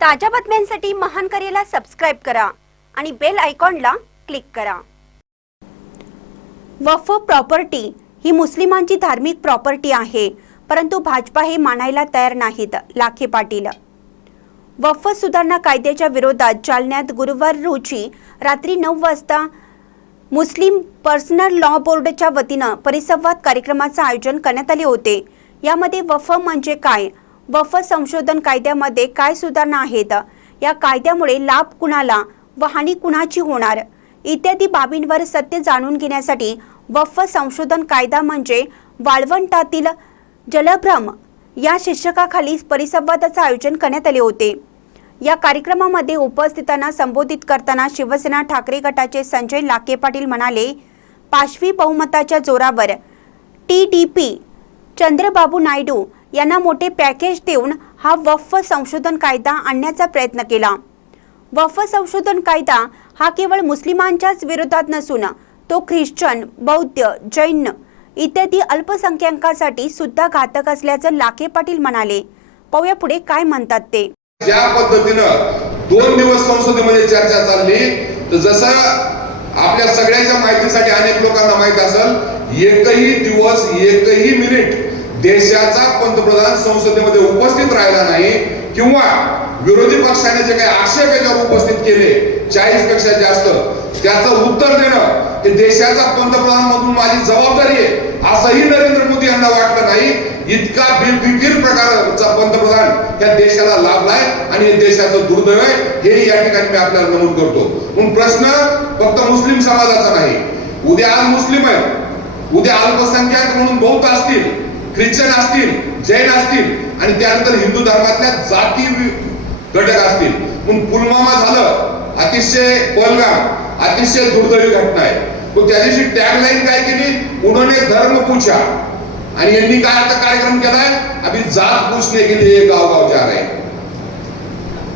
ताज्या बातम्यांसाठी महान करेला सबस्क्राइब करा आणि बेल आयकॉनला क्लिक करा। वक्फ प्रॉपर्टी ही मुस्लिमांची धार्मिक प्रॉपर्टी आहे, परंतु भाजपा हे मानायला तयार नाहीत। लाखे पाटील। वक्फ सुधारणा कायद्याच्या विरोधात जालन्यात गुरुवार रोजी रात्री 9 वाजता मुस्लिम पर्सनल लॉ बोर्डच्या वतीने परिसंवाद कार्यक्रमाचे आयोजन करण्यात आले होते। यामध्ये वक्फ म्हणजे काय, वक्फ संशोधन कायद्यामध्ये काय सुधारणा आहेत, या कायद्यामुळे लाभ कुणाला व हानी कुणाची होणार इत्यादी बाबींवर सत्य जाणून घेण्यासाठी वक्फ संशोधन कायदा म्हणजे वाळवंटातील जलभ्रम या शीर्षकाखाली परिसंवादाचे आयोजन करण्यात आले होते। या कार्यक्रमामध्ये उपस्थितांना संबोधित करताना शिवसेना ठाकरे गटाचे संजय लाखे पाटील म्हणाले, पाशवी बहुमताच्या जोरावर टीडीपी चंद्रबाबू नायडू यांना मोठे पॅकेज देऊन हा वक्फ संशोधन कायदा आणण्याचा प्रयत्न केला। वक्फ संशोधन कायदा हा केवळ मुस्लिमांच्याच विरोधात नसून तो ख्रिश्चन, बौद्ध, जैन इत्यादी अल्पसंख्याकांसाठी सुद्धा घातक असल्याचं लाखे पाटील म्हणाले। पाहूया पुढे काय म्हणतात ते। ज्या पद्धतीनं 2 दिवस संसदेमध्ये चर्चा चालली, तर जसं आपल्या सगळ्याच्या माहितीसाठी अनेक लोकांना माहित असेल, एकही दिवस एकही मिनिट देशाचा पंतप्रधान संसदेमध्ये उपस्थित राहिला नाही किंवा विरोधी पक्षाने जे काही आक्षेप याच्यावर उपस्थित केले 40 पेक्षा जास्त, त्याचं उत्तर देणं हे देशाचा पंतप्रधान म्हणून माझी जबाबदारी आहे असंही नरेंद्र मोदी यांना वाटलं नाही। इतका बेफिकीर प्रकारचा पंतप्रधान या देशाला लाभलाय आणि हे देशाचं दुर्दैव आहे, हे या ठिकाणी मी आपल्याला नमूद करतो। पण प्रश्न फक्त मुस्लिम समाजाचा नाही, उद्या आज मुस्लिम आहेत, उद्या अल्पसंख्याक म्हणून बौद्ध असतील, ख्रिश्चन असतील, जैन असतील आणि त्यानंतर हिंदू धर्मातल्या जाती घटक असतील। पण पुलवामा झालं, अतिशय पहलगाम, अतिशय दुर्दैवी घटना आहे। तो त्या दिवशी टॅगलाईन काय केली, उन्होंने धर्म पूछा, आणि यांनी काय आता कार्यक्रम केलाय, अभी जात पूछने के लिए गाव गाव जा रहे।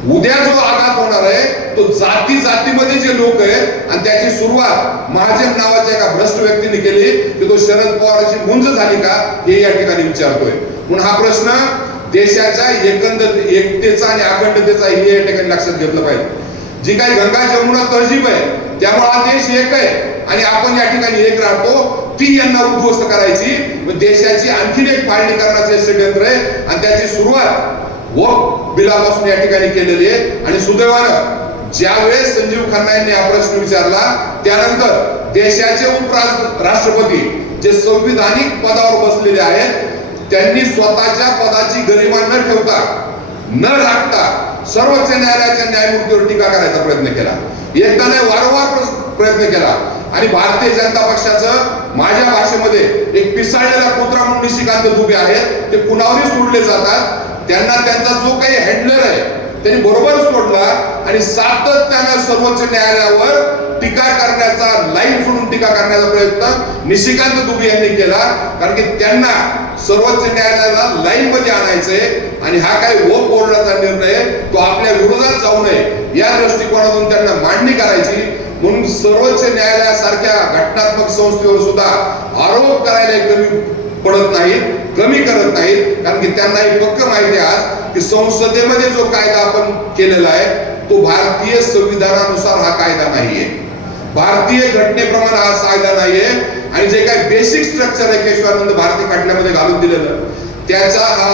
उद्या जो आघात होणार आहे तो जाती जातीमध्ये जे लोक आहेत, आणि त्याची सुरुवात महाजन नावाच्या एका भ्रष्ट व्यक्तीने केली की तो शरद पवारांची मुंज झाली का, हे या ठिकाणी विचारतोय। म्हणून हा प्रश्न देशाच्या एकतेचा आणि अखंडतेचा हे या ठिकाणी लक्षात घेतलं पाहिजे। जी काही गंगा जमुना तहजीब आहे त्यामुळे हा देश एक आहे आणि आपण या ठिकाणी एक राहतो, ती यांना उद्ध्वस्त करायची, देशाची आणखीन एक फाळणी करण्याचे षडयंत्र आहे आणि त्याची सुरुवात वक्फ बिलापासून या ठिकाणी केलेली आहे। आणि सुदैवानं ज्यावेळेस संजीव खन्ना यांनी हा प्रश्न विचारला, त्यानंतर देशाचे उपराष्ट्रपती जे संविधानिक पदावर बसलेले आहेत, त्यांनी स्वतःच्या पदाची गरिमा न ठेवता, न राखता सर्वोच्च न्यायालयाच्या न्यायमूर्तीवर टीका करायचा प्रयत्न केला। एकदा नाही, वारंवार प्रयत्न केला। आणि भारतीय जनता पक्षाचं माझ्या भाषेमध्ये एक पिसाळलेला कुत्रा म्हणून निशिकांत दुबे आहेत, ते कुणावरही सोडले जातात। त्यांना त्यांचा जो काही हँडलर आहे त्यांनी बरोबर सोडला आणि सातत्याने सर्वोच्च न्यायालयावर टीका करण्याचा, लाईन सोडून टीका करण्याचा प्रयत्न निशिकांत दुबे यांनी केला, कारण की त्यांना सर्वोच्च न्यायालयाला लाईन मध्ये आणायचंय आणि हा काही वक्फ बोर्डाचा निर्णय तो आपल्या विरोधात जाऊ नये या दृष्टिकोनातून त्यांना मांडणी करायची। म्हणून सर्वोच्च न्यायालयासारख्या घटनात्मक संस्थेवर सुद्धा आरोप करायला कमी पडत नाहीत, कमी करत नाहीत, कारण की त्यांना हे पक्क माहिती आहे की संसदेमध्ये जो कायदा आपण केलेला आहे तो भारतीय संविधानानुसार हा कायदा नाहीये, भारतीय घटनेप्रमाणे हा कायदा नाहीये। आणि जे काही बेसिक स्ट्रक्चर आहे केशवानंद भारती खटल्यामध्ये घालून दिलेलं, त्याचा हा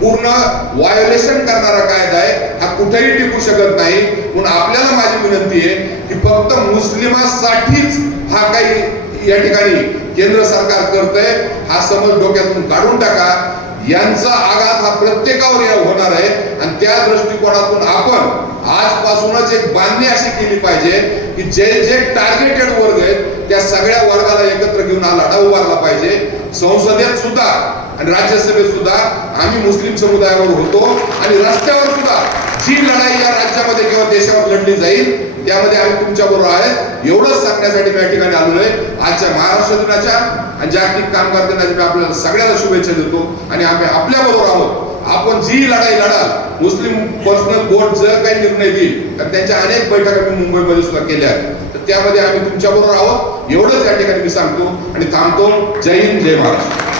पूर्ण व्हायोलेशन करणारा कायदा आहे, हा कुठेही टिकू शकत नाही। म्हणून आपल्याला माझी विनंती आहे की फक्त मुस्लिमांसाठीच हा काही या ठिकाणी केंद्र सरकार करतंय, हा समज डोक्यातून काढून टाका। यांचा आघात हा प्रत्येकावर होणार आहे आणि त्या दृष्टिकोनातून आपण आजपासूनच एक बांधणी अशी केली पाहिजे की जे जे टार्गेटेड वर्ग आहेत त्या सगळ्या वर्गाला एकत्र घेऊन हा लढा उभारला पाहिजे। संसदेत सुद्धा आणि राज्यसभेत सुद्धा आम्ही मुस्लिम समुदायावर होतो आणि रस्त्यावर सुद्धा जी लढाई या राज्यामध्ये किंवा देशावर लढली जाईल त्यामध्ये आम्ही तुमच्या बरोबर आहे, एवढंच सांगण्यासाठी मी या ठिकाणी आलेलो आहे। आजच्या महाराष्ट्र दिनाच्या आणि जागतिक कामगार दिनाच्या मी आपल्याला सगळ्याला शुभेच्छा देतो आणि आम्ही आपल्या बरोबर आहोत। आपण जी लढाई लढाल, मुस्लिम पर्सनल बोर्ड जर काही निर्णय देईल, तर त्यांच्या अनेक बैठका मी मुंबईमध्ये सुद्धा केल्या आहेत, तर त्यामध्ये आम्ही तुमच्या बरोबर आहोत, एवढंच या ठिकाणी मी सांगतो आणि थांबतो। जय हिंद, जय महाराष्ट्र।